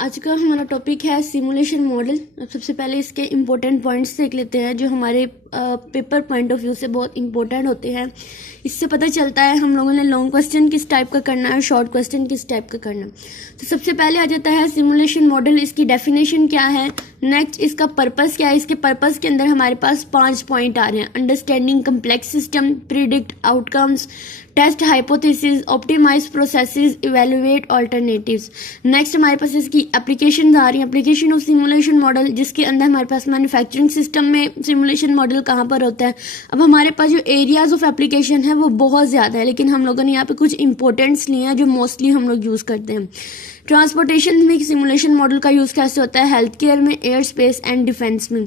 आज का हमारा टॉपिक है सिमुलेशन मॉडल। अब सबसे पहले इसके इम्पोर्टेंट पॉइंट्स देख लेते हैं जो हमारे पेपर पॉइंट ऑफ व्यू से बहुत इंपॉर्टेंट होते हैं। इससे पता चलता है हम लोगों ने लॉन्ग क्वेश्चन किस टाइप का करना है, शॉर्ट क्वेश्चन किस टाइप का करना है। तो सबसे पहले आ जाता है सिमुलेशन मॉडल, इसकी डेफिनेशन क्या है, नेक्स्ट इसका पर्पस क्या है। इसके पर्पस के अंदर हमारे पास 5 पॉइंट आ रहे हैं: understanding complex system, predict outcomes, test hypothesis, optimise processes, evaluate alternatives. Next हमारे पास इसकी एप्लीकेशन आ रही है, एप्लीकेशन ऑफ सिमुलेशन मॉडल, जिसके अंदर हमारे पास मैन्युफैक्चरिंग सिस्टम में सिमुलेशन मॉडल कहाँ पर होता है। अब हमारे पास जो एरियाज ऑफ एप्लीकेशन है वो बहुत ज़्यादा है, लेकिन हम लोगों ने यहाँ पे कुछ इंपॉर्टेंट्स लिए हैं जो मोस्टली हम लोग यूज़ करते हैं। ट्रांसपोर्टेशन में सिमुलेशन मॉडल का यूज़ कैसे होता है, हेल्थ केयर में, एयर स्पेस एंड डिफेंस में।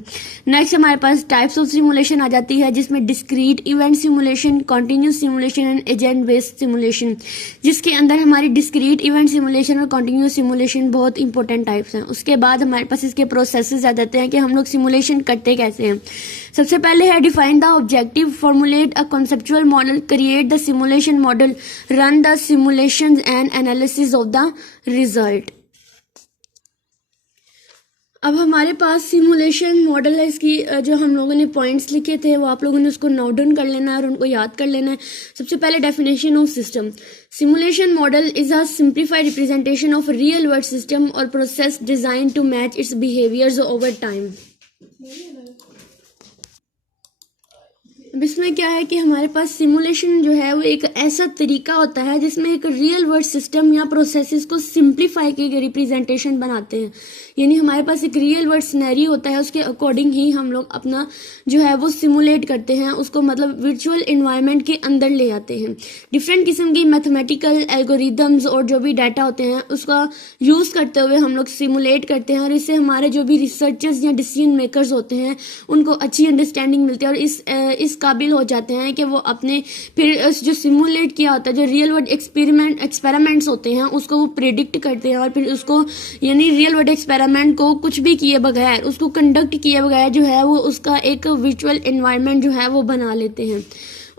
नेक्स्ट हमारे पास टाइप्स ऑफ सिमुलेशन आ जाती है, जिसमें discrete event simulation, continuous simulation and agent based simulation, जिसके अंदर हमारी डिस्क्रीट इवेंट सिमुलेशन और कॉन्टिन्यूस सिमुलेशन बहुत इंपॉर्टेंट टाइप्स हैं। उसके बाद हमारे पास इसके प्रोसेसेस आ जाते हैं कि हम लोग सिमुलेशन करते कैसे हैं। सबसे पहले है define the objective, formulate a conceptual model, create the simulation model, run the simulation and analysis of the result. अब हमारे पास सिमुलेशन मॉडल है, इसकी जो हम लोगों ने पॉइंट्स लिखे थे वो आप लोगों ने उसको नोट डाउन कर लेना है और उनको याद कर लेना है। सबसे पहले definition of system, simulation model is a simplified representation of real world system और process design to match its behaviours over time. अब इसमें क्या है कि हमारे पास सिमुलेशन जो है वो एक ऐसा तरीका होता है जिसमें एक रियल वर्ल्ड सिस्टम या प्रोसेसेस को सिंप्लीफाई करके रिप्रेजेंटेशन बनाते हैं। यानी हमारे पास एक रियल वर्ल्ड सिनेरियो होता है, उसके अकॉर्डिंग ही हम लोग अपना जो है वो सिमुलेट करते हैं, उसको मतलब वर्चुअल इन्वायरमेंट के अंदर ले आते हैं। डिफरेंट किस्म की मैथमेटिकल एल्गोरिदम्स और जो भी डाटा होते हैं उसका यूज़ करते हुए हम लोग सिमुलेट करते हैं, और इससे हमारे जो भी रिसर्चर्स या डिसीजन मेकर्स होते हैं उनको अच्छी अंडरस्टैंडिंग मिलती है और इस काबिल हो जाते हैं कि वो अपने फिर जो सिमुलेट किया होता है, जो रियल वर्ल्ड एक्सपेरिमेंट्स होते हैं उसको वो प्रेडिक्ट करते हैं और फिर उसको यानी रियल वर्ल्ड एक्सपेरिमेंट को कुछ भी किए बगैर, उसको कंडक्ट किए बगैर जो है वो उसका एक वर्चुअल एनवायरनमेंट जो है वो बना लेते हैं।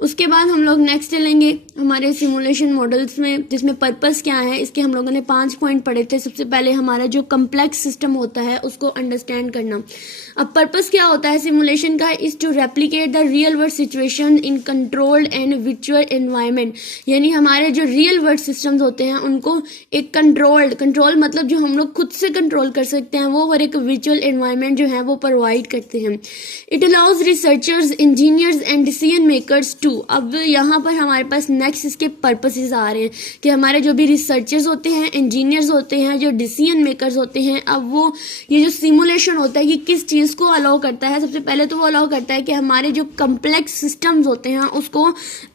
उसके बाद हम लोग नेक्स्ट चलेंगे हमारे सिमुलेशन मॉडल्स में, जिसमें पर्पस क्या है। इसके हम लोगों ने 5 पॉइंट पढ़े थे। सबसे पहले हमारा जो कम्प्लेक्स सिस्टम होता है उसको अंडरस्टैंड करना। अब पर्पस क्या होता है सिमुलेशन का, is to replicate the real world situation in controlled and virtual environment. यानी हमारे जो रियल वर्ल्ड सिस्टम्स होते हैं उनको एक कंट्रोल मतलब जो हम लोग खुद से कंट्रोल कर सकते हैं वो, और एक वर्चुअल एनवायरनमेंट जो है वो प्रोवाइड करते हैं। It allows researchers, engineers and decision makers to. अब यहाँ पर हमारे पास नेक्स्ट इसके पर्पसेस आ रहे हैं कि हमारे जो भी रिसर्चर्स होते हैं, इंजीनियर्स होते हैं, जो डिसीजन मेकर्स होते हैं, अब वो ये जो सिमुलेशन होता है कि किस चीज़ को अलाउ करता है। सबसे पहले तो वो अलाउ करता है कि हमारे जो कम्प्लेक्स सिस्टम्स होते हैं उसको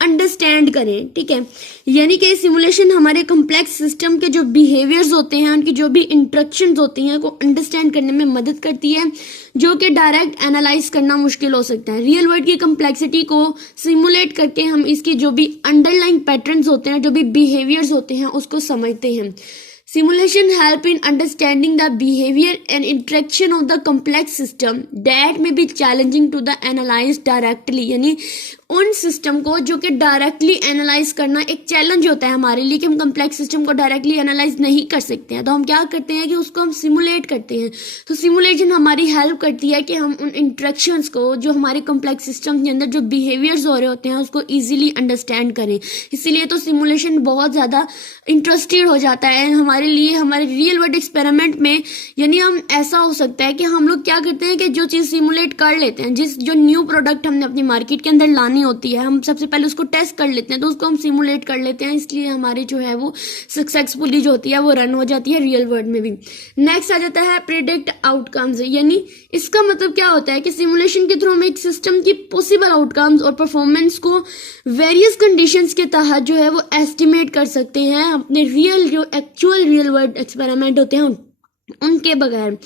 अंडरस्टैंड करें, ठीक है। यानी कि सिमुलेशन हमारे कम्प्लेक्स सिस्टम के जो बिहेवियर्स होते हैं, उनकी जो भी इंस्ट्रक्शंस होती हैं को अंडरस्टैंड करने में मदद करती है, जो कि डायरेक्ट एनालाइज करना मुश्किल हो सकता है। रियल वर्ल्ड की कम्प्लेक्सिटी को सिमुलेट करके हम इसकी जो भी अंडरलाइंग पैटर्न्स होते हैं, जो भी बिहेवियर्स होते हैं उसको समझते हैं। Simulation help in understanding the behavior and interaction of the complex system that may be challenging to the analyze directly। यानी उन सिस्टम को जो कि डायरेक्टली एनालाइज करना एक चैलेंज होता है हमारे लिए कि हम कम्प्लेक्स सिस्टम को डायरेक्टली एनालाइज नहीं कर सकते हैं, तो हम क्या करते हैं कि उसको हम सिमुलेट करते हैं। तो सिमुलेशन हमारी हेल्प करती है कि हम उन इंट्रैक्शंस को जो हमारे कम्प्लेक्स सिस्टम के अंदर जो बिहेवियर्स हो रहे होते हैं उसको ईजिली अंडरस्टैंड करें। इसीलिए तो सिमुलेशन बहुत ज़्यादा इंटरेस्टेड हो जाता है हमारे लिए हमारे रियल वर्ल्ड एक्सपेरिमेंट में। यानी हम ऐसा हो सकता है कि हम लोग क्या करते हैं कि जो चीज़ सिमुलेट कर लेते हैं, जो न्यू प्रोडक्ट हमने अपनी मार्केट के अंदर लानी होती है, हम सबसे पहले उसको टेस्ट कर लेते हैं, तो उसको हम सिमुलेट कर लेते हैं, इसलिए हमारी जो है वो सक्सेसफुली जो होती है वो रन हो जाती है रियल वर्ल्ड में भी। नेक्स्ट आ जाता है प्रेडिक्ट आउटकम्स। यानी इसका मतलब क्या होता है कि सिमुलेशन के थ्रू हम एक सिस्टम की पॉसिबल आउटकम्स और परफॉर्मेंस को वेरियस कंडीशंस के तहत जो है वो एस्टिमेट कर सकते हैं अपने जो एक्चुअल रियल वर्ल्ड एक्सपेरिमेंट होते हैं उनके बगैर।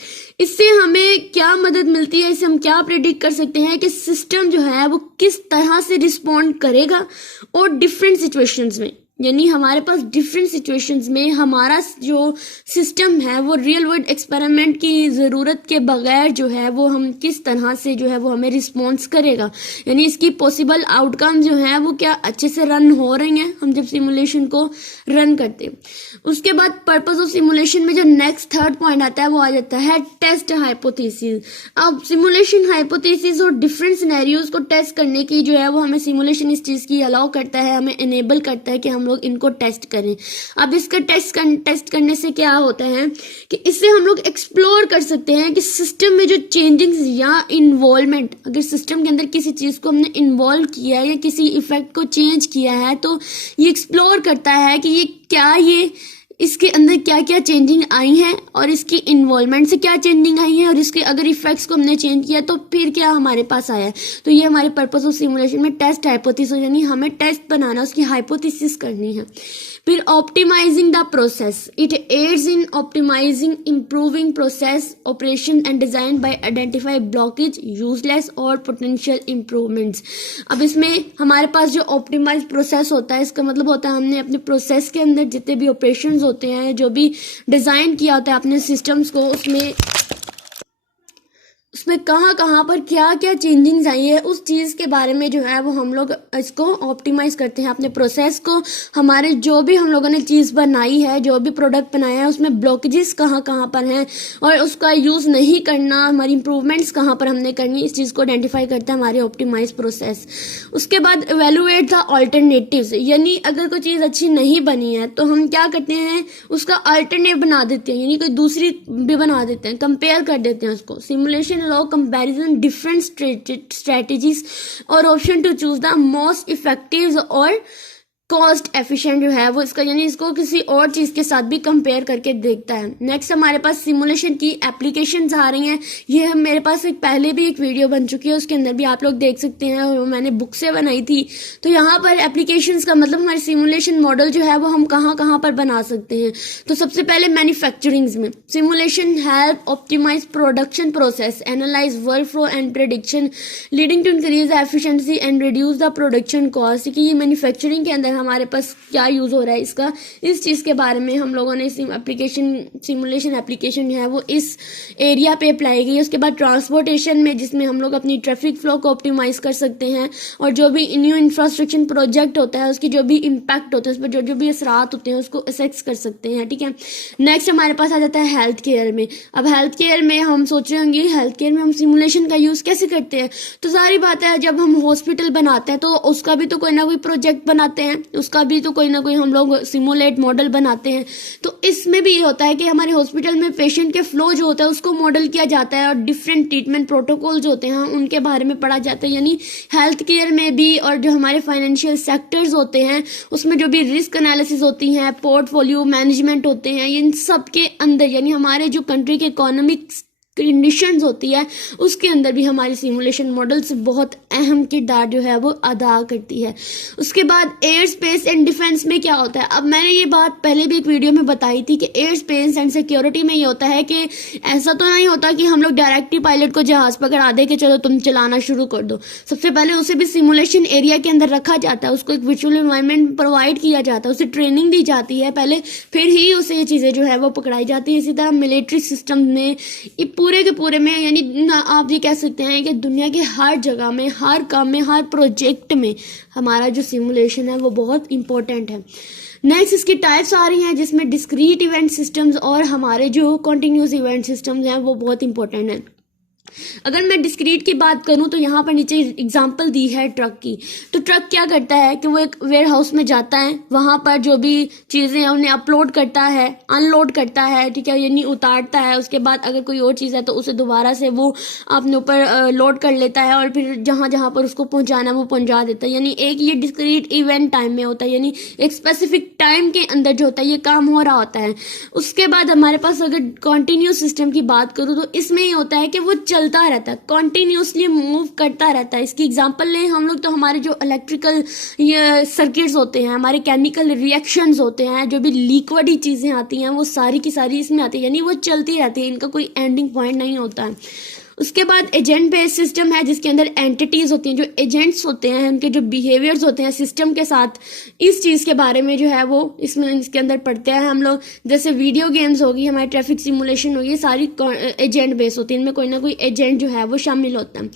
इससे हमें क्या मदद मिलती है, इससे हम क्या प्रेडिक्ट कर सकते हैं कि सिस्टम जो है वो किस तरह से रिस्पॉन्ड करेगा और डिफरेंट सिचुएशंस में। यानी हमारे पास डिफरेंट सिचुएशंस में हमारा जो सिस्टम है वो रियल वर्ल्ड एक्सपेरिमेंट की ज़रूरत के बगैर जो है वो हम किस तरह से जो है वो हमें रिस्पॉन्स करेगा, यानी इसकी पॉसिबल आउटकम जो है वो क्या अच्छे से रन हो रही हैं हम जब सिमुलेशन को रन करते हैं। उसके बाद पर्पस ऑफ सिमुलेशन में जो नेक्स्ट थर्ड पॉइंट आता है वो आ जाता है टेस्ट हाइपोथेसिस। अब सिमुलेशन हाइपोथेसिस और डिफरेंट सिनेरियोज को टेस्ट करने की जो है वो हमें सिमुलेशन इस चीज़ की अलाउ करता है, हमें इनेबल करता है कि हम लोग इनको टेस्ट करें। अब इसका टेस्ट करने से क्या होता है कि इससे हम लोग एक्सप्लोर कर सकते हैं कि सिस्टम में जो चेंजिंग्स या इन्वॉल्वमेंट, अगर सिस्टम के अंदर किसी चीज़ को हमने इन्वॉल्व किया है या किसी इफेक्ट को चेंज किया है तो ये एक्सप्लोर करता है कि ये इसके अंदर क्या क्या चेंजिंग आई है और इसकी इन्वॉल्वमेंट से क्या चेंजिंग आई है और इसके अगर इफेक्ट्स को हमने चेंज किया तो फिर क्या हमारे पास आया है। तो ये हमारे पर्पस ऑफ सिमुलेशन में टेस्ट हाइपोथेसिस, यानी हमें टेस्ट बनाना, उसकी हाइपोथेसिस करनी है। फिर optimising the process, it aids in optimising improving process operation and design by identify blockage useless और पोटेंशियल इम्प्रूवमेंट्स। अब इसमें हमारे पास जो ऑप्टिमाइज प्रोसेस होता है, इसका मतलब होता है हमने अपने प्रोसेस के अंदर जितने भी ऑपरेशंस होते हैं, जो भी डिजाइन किया होता है अपने सिस्टम्स को, उसमें कहाँ पर क्या क्या चेंजिंग्स आई है उस चीज़ के बारे में जो है वो हम लोग इसको ऑप्टिमाइज करते हैं अपने प्रोसेस को। हमारे जो भी हम लोगों ने चीज़ बनाई है, जो भी प्रोडक्ट बनाया है, उसमें ब्लॉकेजेस कहाँ पर हैं और उसका यूज़ नहीं करना, हमारी इंप्रूवमेंट्स कहाँ पर हमने करनी, इस चीज़ को आइडेंटिफाई करता है हमारे ऑप्टिमाइज प्रोसेस। उसके बाद एवेलुएट द ऑल्टरनेटिव्स, यानी अगर कोई चीज़ अच्छी नहीं बनी है तो हम क्या करते हैं, उसका अल्टरनेट बना देते हैं, यानी कोई दूसरी भी बना देते हैं, कंपेयर कर देते हैं उसको। Simulation allow comparison different strategies और option to choose the most effective और कॉस्ट एफिशिएंट जो है वो इसका, यानी इसको किसी और चीज़ के साथ भी कंपेयर करके देखता है। नेक्स्ट हमारे पास सिमुलेशन की एप्लीकेशंस आ रही हैं। ये मेरे पास पहले भी एक वीडियो बन चुकी है, उसके अंदर भी आप लोग देख सकते हैं, वो मैंने बुक से बनाई थी। तो यहाँ पर एप्लीकेशंस का मतलब हमारे सिमुलेशन मॉडल जो है वो हम कहाँ पर बना सकते हैं। तो सबसे पहले मैन्युफैक्चरिंग्स में simulation help optimise production process, analyse work flow and prediction leading to increase the efficiency and reduce the production cost. कि ये मैन्युफैक्चरिंग के अंदर हमारे पास क्या यूज हो रहा है इसका, इस चीज के बारे में हम लोगों ने सिमुलेशन एप्लीकेशन है वो इस एरिया पे अप्लाई की है। उसके बाद ट्रांसपोर्टेशन में, जिसमें हम लोग अपनी ट्रैफिक फ्लो को ऑप्टिमाइज कर सकते हैं और जो भी न्यू इंफ्रास्ट्रक्चर प्रोजेक्ट होता है उसकी जो भी इम्पैक्ट होता है, उस पर जो भी असरात होते हैं उसको असेस कर सकते हैं। ठीक है, नेक्स्ट हमारे पास आ जाता है हेल्थ केयर में। अब हेल्थ केयर में हम सोच रहे होंगे हेल्थ केयर में हम सिमुलेशन का यूज कैसे करते हैं। तो सारी बात है, जब हम हॉस्पिटल बनाते हैं तो उसका भी तो कोई ना कोई प्रोजेक्ट बनाते हैं, उसका भी तो कोई ना कोई हम लोग सिमुलेट मॉडल बनाते हैं। तो इसमें भी ये होता है कि हमारे हॉस्पिटल में पेशेंट के फ्लो जो होता है उसको मॉडल किया जाता है और डिफरेंट ट्रीटमेंट प्रोटोकॉल्स होते हैं उनके बारे में पढ़ा जाता है। यानी हेल्थ केयर में भी, और जो हमारे फाइनेंशियल सेक्टर्स होते हैं उसमें जो भी रिस्क एनालिसिस होती हैं, पोर्टफोलियो मैनेजमेंट होते हैं, इन सब के अंदर यानी हमारे जो कंट्री के इकोनॉमिक कंडीशंस होती है उसके अंदर भी हमारी सिमुलेशन मॉडल्स बहुत अहम किरदार जो है वो अदा करती है। उसके बाद एयर स्पेस एंड डिफेंस में क्या होता है। अब मैंने ये बात पहले भी एक वीडियो में बताई थी कि एयर स्पेस एंड सिक्योरिटी में ये होता है कि ऐसा तो नहीं होता कि हम लोग डायरेक्टली पायलट को जहाज पकड़ा दे के चलो तुम चलाना शुरू कर दो। सबसे पहले उसे भी सिमुलेशन एरिया के अंदर रखा जाता है, उसको एक वर्चुअल एनवायरनमेंट प्रोवाइड किया जाता है, उसे ट्रेनिंग दी जाती है पहले, फिर ही उसे ये चीज़ें जो है वो पकड़ाई जाती है। इसी तरह मिलिट्री सिस्टम में पूरे के पूरे में, यानी आप ये कह सकते हैं कि दुनिया के हर जगह में, हर काम में, हर प्रोजेक्ट में हमारा जो सिमुलेशन है वो बहुत इंपॉर्टेंट है। नेक्स्ट इसकी टाइप्स आ रही हैं जिसमें डिस्क्रीट इवेंट सिस्टम्स और हमारे जो कॉन्टिन्यूस इवेंट सिस्टम्स हैं वो बहुत इंपॉर्टेंट है। अगर मैं डिस्क्रीट की बात करूं तो यहाँ पर नीचे एग्जांपल दी है ट्रक की। तो ट्रक क्या करता है कि वो एक वेयर हाउस में जाता है, वहाँ पर जो भी चीज़ें हैं उन्हें अपलोड करता है, अनलोड करता है, ठीक है, यानी उतारता है। उसके बाद अगर कोई और चीज़ है तो उसे दोबारा से वो अपने ऊपर लोड कर लेता है और फिर जहाँ पर उसको पहुँचाना वो पहुँचा देता है। यानी एक ये डिस्क्रीट इवेंट टाइम में होता है, यानी एक स्पेसिफिक टाइम के अंदर जो होता है ये काम हो रहा होता है। उसके बाद हमारे पास अगर कॉन्टिन्यूस सिस्टम की बात करूँ तो इसमें ये होता है कि वो चलता रहता है, कॉन्टिन्यूसली मूव करता रहता है। इसकी एग्जांपल लें हम लोग तो हमारे जो इलेक्ट्रिकल सर्किट्स होते हैं, हमारे केमिकल रिएक्शंस होते हैं, जो भी लिक्विड चीज़ें आती हैं वो सारी की सारी इसमें आती है, यानी वो चलती रहती है, इनका कोई एंडिंग पॉइंट नहीं होता है। उसके बाद एजेंट बेस्ड सिस्टम है जिसके अंदर एंटिटीज होती हैं, जो एजेंट्स होते हैं, उनके जो बिहेवियर्स होते हैं सिस्टम के साथ, इस चीज़ के बारे में जो है वो इसके अंदर पढ़ते हैं हम लोग। जैसे वीडियो गेम्स होगी, हमारी ट्रैफिक सिमुलेशन होगी, सारी एजेंट बेस्ड होती है, इनमें कोई ना कोई एजेंट जो है वो शामिल होता है।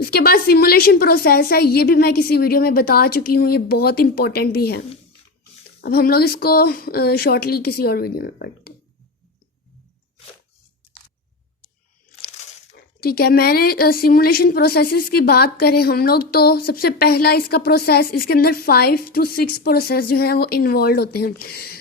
उसके बाद सिमुलेशन प्रोसेस है, ये भी मैं किसी वीडियो में बता चुकी हूँ, ये बहुत इंपॉर्टेंट भी है। अब हम लोग इसको शॉर्टली किसी और वीडियो में पढ़ते हैं। ठीक है, मैंने सिमुलेशन प्रोसेसेस की बात करें हम लोग तो सबसे पहला इसका प्रोसेस, इसके अंदर 5 to 6 प्रोसेस जो है वो इन्वॉल्व होते हैं।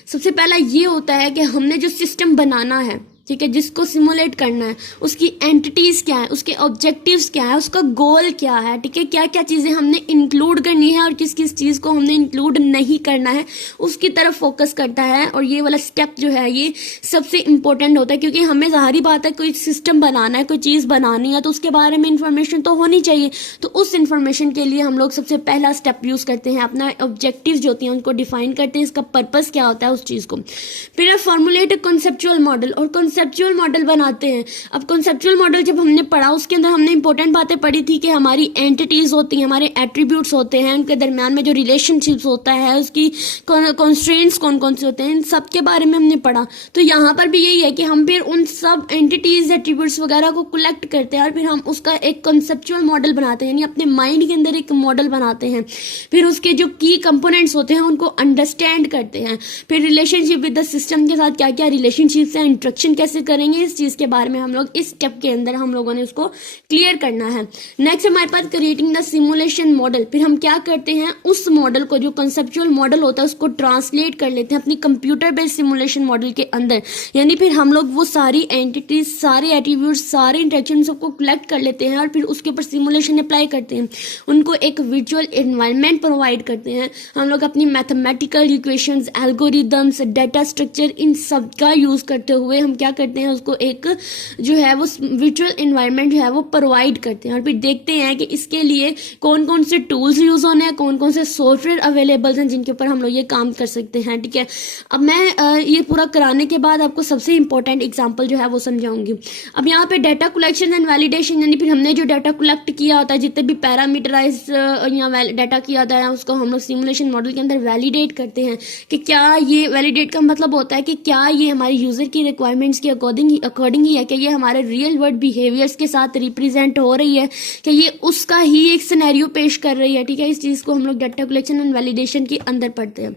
सबसे पहला ये होता है कि हमने जो सिस्टम बनाना है, ठीक है, जिसको सिमुलेट करना है, उसकी एंटिटीज क्या है, उसके ऑब्जेक्टिव्स क्या है, उसका गोल क्या है, ठीक है, क्या क्या चीज़ें हमने इंक्लूड करनी है और किस किस चीज़ को हमने इंक्लूड नहीं करना है, उसकी तरफ फोकस करता है। और ये वाला स्टेप जो है ये सबसे इम्पोर्टेंट होता है, क्योंकि हमें ज़ाहिर बात है कोई सिस्टम बनाना है, कोई चीज़ बनानी है तो उसके बारे में इंफॉर्मेशन तो होनी चाहिए। तो उस इंफॉर्मेशन के लिए हम लोग सबसे पहला स्टेप यूज़ करते हैं, अपना ऑब्जेक्टिव्स जो होती हैं उनको डिफाइन करते हैं, इसका पर्पज़ क्या होता है उस चीज़ को। फिर फॉर्मुलेट अ कॉन्सेप्चुअल मॉडल, और कॉन्सेप्चुअल मॉडल बनाते हैं। अब कॉन्सेप्चुअल मॉडल जब हमने पढ़ा उसके अंदर हमने इंपॉर्टेंट बातें पढ़ी थी कि हमारी एंटिटीज होती हैं, हमारे एट्रीब्यूट्स होते हैं, उनके दरमियान में जो रिलेशनशिप्स होता है, उसकी कॉन्स्ट्रेंट्स कौन कौन से होते हैं, इन सब के बारे में हमने पढ़ा। तो यहाँ पर भी यही है कि हम फिर उन सब एंटिटीज एट्रीब्यूट्स वगैरह को कलेक्ट करते हैं और फिर हम उसका एक कॉन्सेप्चुअल मॉडल बनाते हैं, यानी अपने माइंड के अंदर एक मॉडल बनाते हैं। फिर उसके जो की कंपोनेंट्स होते हैं उनको अंडरस्टैंड करते हैं। फिर रिलेशनशिप विद द सिस्टम के साथ क्या क्या रिलेशनशिप्स हैं, इंट्रैक्शन कैसे करेंगे, इस चीज के बारे में हम लोग इस स्टेप के अंदर हम लोगों ने उसको क्लियर करना है। नेक्स्ट हमारे पास क्रिएटिंग द सिमुलेशन मॉडल। फिर हम क्या करते हैं, उस मॉडल को, जो कंसेप्चुअल मॉडल होता है, उसको ट्रांसलेट कर लेते हैं अपनी कंप्यूटर बेस्ड सिमुलेशन मॉडल के अंदर। यानी फिर हम लोग वो सारी एंटिटीज, सारे एट्रीब्यूट, सारे इंटरेक्शन सबको कलेक्ट कर लेते हैं और फिर उसके ऊपर सिमुलेशन अप्लाई करते हैं, उनको एक विजुअल एनवायरनमेंट प्रोवाइड करते हैं। हम लोग अपनी mathematical equations, algorithms, data structure, इन सब का यूज करते हुए हम क्या करते हैं, उसको एक जो है वो विजुअल एनवायरनमेंट जो है वो प्रोवाइड करते हैं। और फिर देखते हैं कि इसके लिए कौन कौन से टूल्स यूज होने हैं, कौन कौन से सॉफ्टवेयर अवेलेबल हैं जिनके ऊपर हम लोग ये काम कर सकते हैं। ठीक है, अब मैं ये पूरा कराने के बाद आपको सबसे इंपॉर्टेंट एग्जांपल जो है वो समझाऊंगी। अब यहाँ पे डाटा कलेक्शन एंड वैलिडेशन, यानी फिर हमने जो डाटा कलेक्ट किया होता है, जितने भी पैरामीटराइज या डाटा किया होता है, उसको हम लोग सिमुलेशन मॉडल के अंदर वैलिडेट करते हैं कि क्या ये, वैलिडेट का मतलब होता है कि क्या ये हमारी यूजर की रिक्वायरमेंट्स के अकॉर्डिंग ही है, कि ये हमारे रियल वर्ल्ड बिहेवियर्स के साथ रिप्रेजेंट हो रही है, कि ये उसका ही एक सिनेरियो पेश कर रही है। ठीक है, इस चीज़ को हम लोग डाटा कलेक्शन एंड वैलिडेशन के अंदर पढ़ते हैं।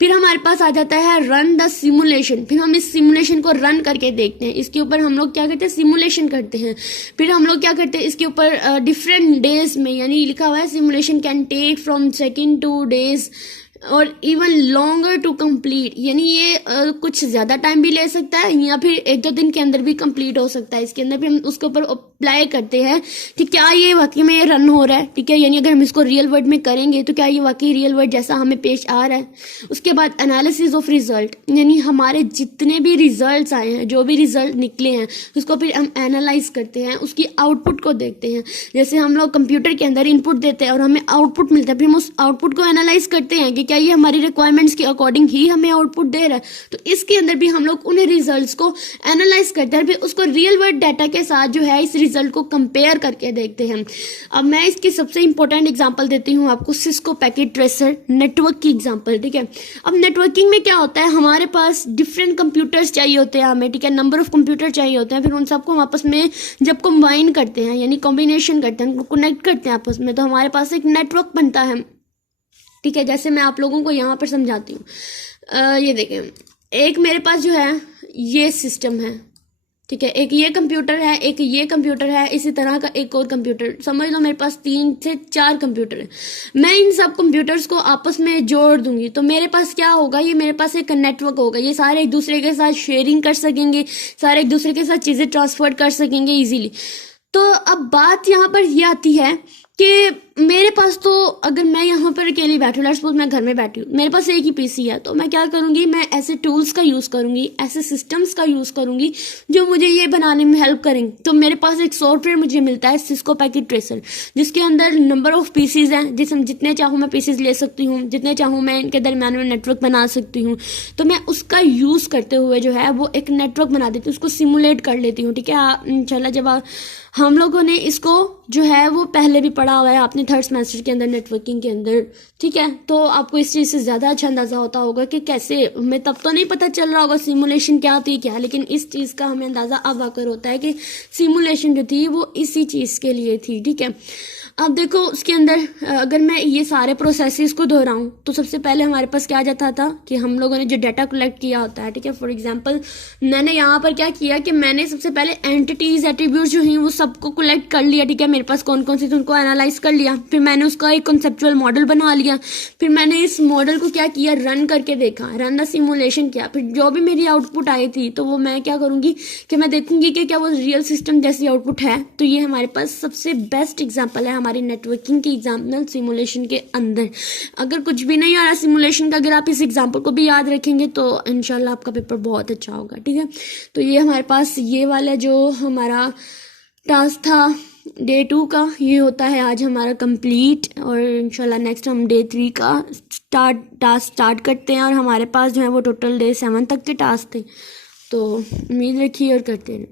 फिर हमारे पास आ जाता है रन द सिमुलेशन। फिर हम इस सिमुलेशन को रन करके देखते हैं, इसके ऊपर हम लोग क्या करते हैं, सिमुलेशन करते हैं। फिर हम लोग क्या करते हैं, इसके ऊपर डिफरेंट डेज में, यानी लिखा हुआ है simulation can take from second to days और इवन लॉन्गर टू कंप्लीट, यानी ये कुछ ज़्यादा टाइम भी ले सकता है या फिर 1-2 दिन के अंदर भी कंप्लीट हो सकता है। इसके अंदर भी हम उसके ऊपर अप्लाई करते हैं कि क्या ये वाकई में ये रन हो रहा है। ठीक है, यानी अगर हम इसको रियल वर्ल्ड में करेंगे तो क्या ये वाकई रियल वर्ल्ड जैसा हमें पेश आ रहा है। उसके बाद एनालिसिस ऑफ रिजल्ट, यानी हमारे जितने भी रिजल्ट्स आए हैं, जो भी रिजल्ट निकले हैं, उसको फिर हम एनालाइज करते हैं, उसकी आउटपुट को देखते हैं। जैसे हम लोग कंप्यूटर के अंदर इनपुट देते हैं और हमें आउटपुट मिलता है, फिर हम उस आउटपुट को एनालाइज करते हैं कि क्या ये हमारी रिक्वायरमेंट्स के अकॉर्डिंग ही हमें आउटपुट दे रहा है। तो इसके अंदर भी हम लोग उन रिजल्ट्स को एनालाइज करते हैं, फिर उसको रियल वर्ल्ड डाटा के साथ जो है इस रिजल्ट को कंपेयर करके देखते हैं। अब मैं इसकी सबसे इंपॉर्टेंट एग्जांपल देती हूँ आपको, सिस्को पैकेट ट्रेसर नेटवर्क की एग्जांपल। ठीक है, अब नेटवर्किंग में क्या होता है, हमारे पास डिफरेंट कंप्यूटर्स चाहिए होते हैं हमें। ठीक है, नंबर ऑफ कंप्यूटर चाहिए होते हैं, फिर उन सबको हम आपस में जब कंबाइन करते हैं, यानी कॉम्बिनेशन करते हैं, उनको कनेक्ट करते हैं आपस में, तो हमारे पास एक नेटवर्क बनता है। ठीक है, जैसे मैं आप लोगों को यहाँ पर समझाती हूँ। ये देखें, एक मेरे पास जो है ये सिस्टम है। ठीक है, एक ये कंप्यूटर है, एक ये कंप्यूटर है, इसी तरह का एक और कंप्यूटर, समझ लो मेरे पास 3 से 4 कंप्यूटर है। मैं इन सब कंप्यूटर्स को आपस में जोड़ दूंगी तो मेरे पास क्या होगा, ये मेरे पास एक नेटवर्क होगा। ये सारे एक दूसरे के साथ शेयरिंग कर सकेंगे, सारे एक दूसरे के साथ चीज़ें ट्रांसफर कर सकेंगे इजीली। तो अब बात यहाँ पर ये आती है कि मेरे पास तो अगर मैं यहाँ पर अकेली बैठी हूँ, लेट्स सपोज मैं घर में बैठी हूँ, मेरे पास एक ही पीसी है, तो मैं क्या करूँगी, मैं ऐसे टूल्स का यूज़ करूँगी, ऐसे सिस्टम्स का यूज़ करूँगी जो मुझे ये बनाने में हेल्प करेंगे। तो मेरे पास एक सॉफ्टवेयर मुझे मिलता है सिस्को पैकेट ट्रेसर, जिसके अंदर नंबर ऑफ पीसीज हैं, जितने चाहूँ मैं पीसीज ले सकती हूँ, जितने चाहूँ मैं इनके दरम्यान में नेटवर्क बना सकती हूँ। तो मैं उसका यूज़ करते हुए जो है वो एक नेटवर्क बना देती हूँ, उसको सिमुलेट कर लेती हूँ। ठीक है, इंशाल्लाह जब हम लोगों ने इसको जो है वो पहले भी पढ़ा हुआ है आपने थर्ड सेमेस्टर के अंदर नेटवर्किंग के अंदर। ठीक है, तो आपको इस चीज़ से ज़्यादा अच्छा अंदाज़ा होता होगा कि कैसे, हमें तब तो नहीं पता चल रहा होगा सिमुलेशन क्या होती है क्या, लेकिन इस चीज़ का हमें अंदाज़ा अब आकर होता है कि सिमुलेशन जो थी वो इसी चीज़ के लिए थी। ठीक है, अब देखो उसके अंदर अगर मैं ये सारे प्रोसेसेस को दोहराऊं तो सबसे पहले हमारे पास क्या आ जाता था कि हम लोगों ने जो डाटा कलेक्ट किया होता है। ठीक है, फॉर एग्जांपल मैंने यहाँ पर क्या किया कि मैंने सबसे पहले एंटिटीज एट्रीब्यूट्स जो हैं वो सबको कलेक्ट कर लिया। ठीक है, मेरे पास कौन कौन सी थी उनको एनालाइज कर लिया, फिर मैंने उसका एक कॉन्सेप्चुअल मॉडल बना लिया, फिर मैंने इस मॉडल को क्या किया, रन करके देखा, रन द सिमुलेशन किया, फिर जो भी मेरी आउटपुट आई थी तो वो मैं क्या करूँगी कि मैं देखूंगी कि क्या वो रियल सिस्टम जैसी आउटपुट है। तो ये हमारे पास सबसे बेस्ट एग्जाम्पल है हमारी नेटवर्किंग की एग्जाम्पल सिमुलेशन के अंदर। अगर कुछ भी नहीं आ रहा सिमुलेशन का, अगर आप इस एग्जाम्पल को भी याद रखेंगे तो इंशाल्लाह आपका पेपर बहुत अच्छा होगा। ठीक है, तो ये हमारे पास ये वाला जो हमारा टास्क था डे 2 का, ये होता है आज हमारा कंप्लीट, और इंशाल्लाह नेक्स्ट हम डे 3 का टास्क स्टार्ट करते हैं। और हमारे पास जो है वो टोटल डे 7 तक के टास्क थे, तो उम्मीद रखिए और करते हैं।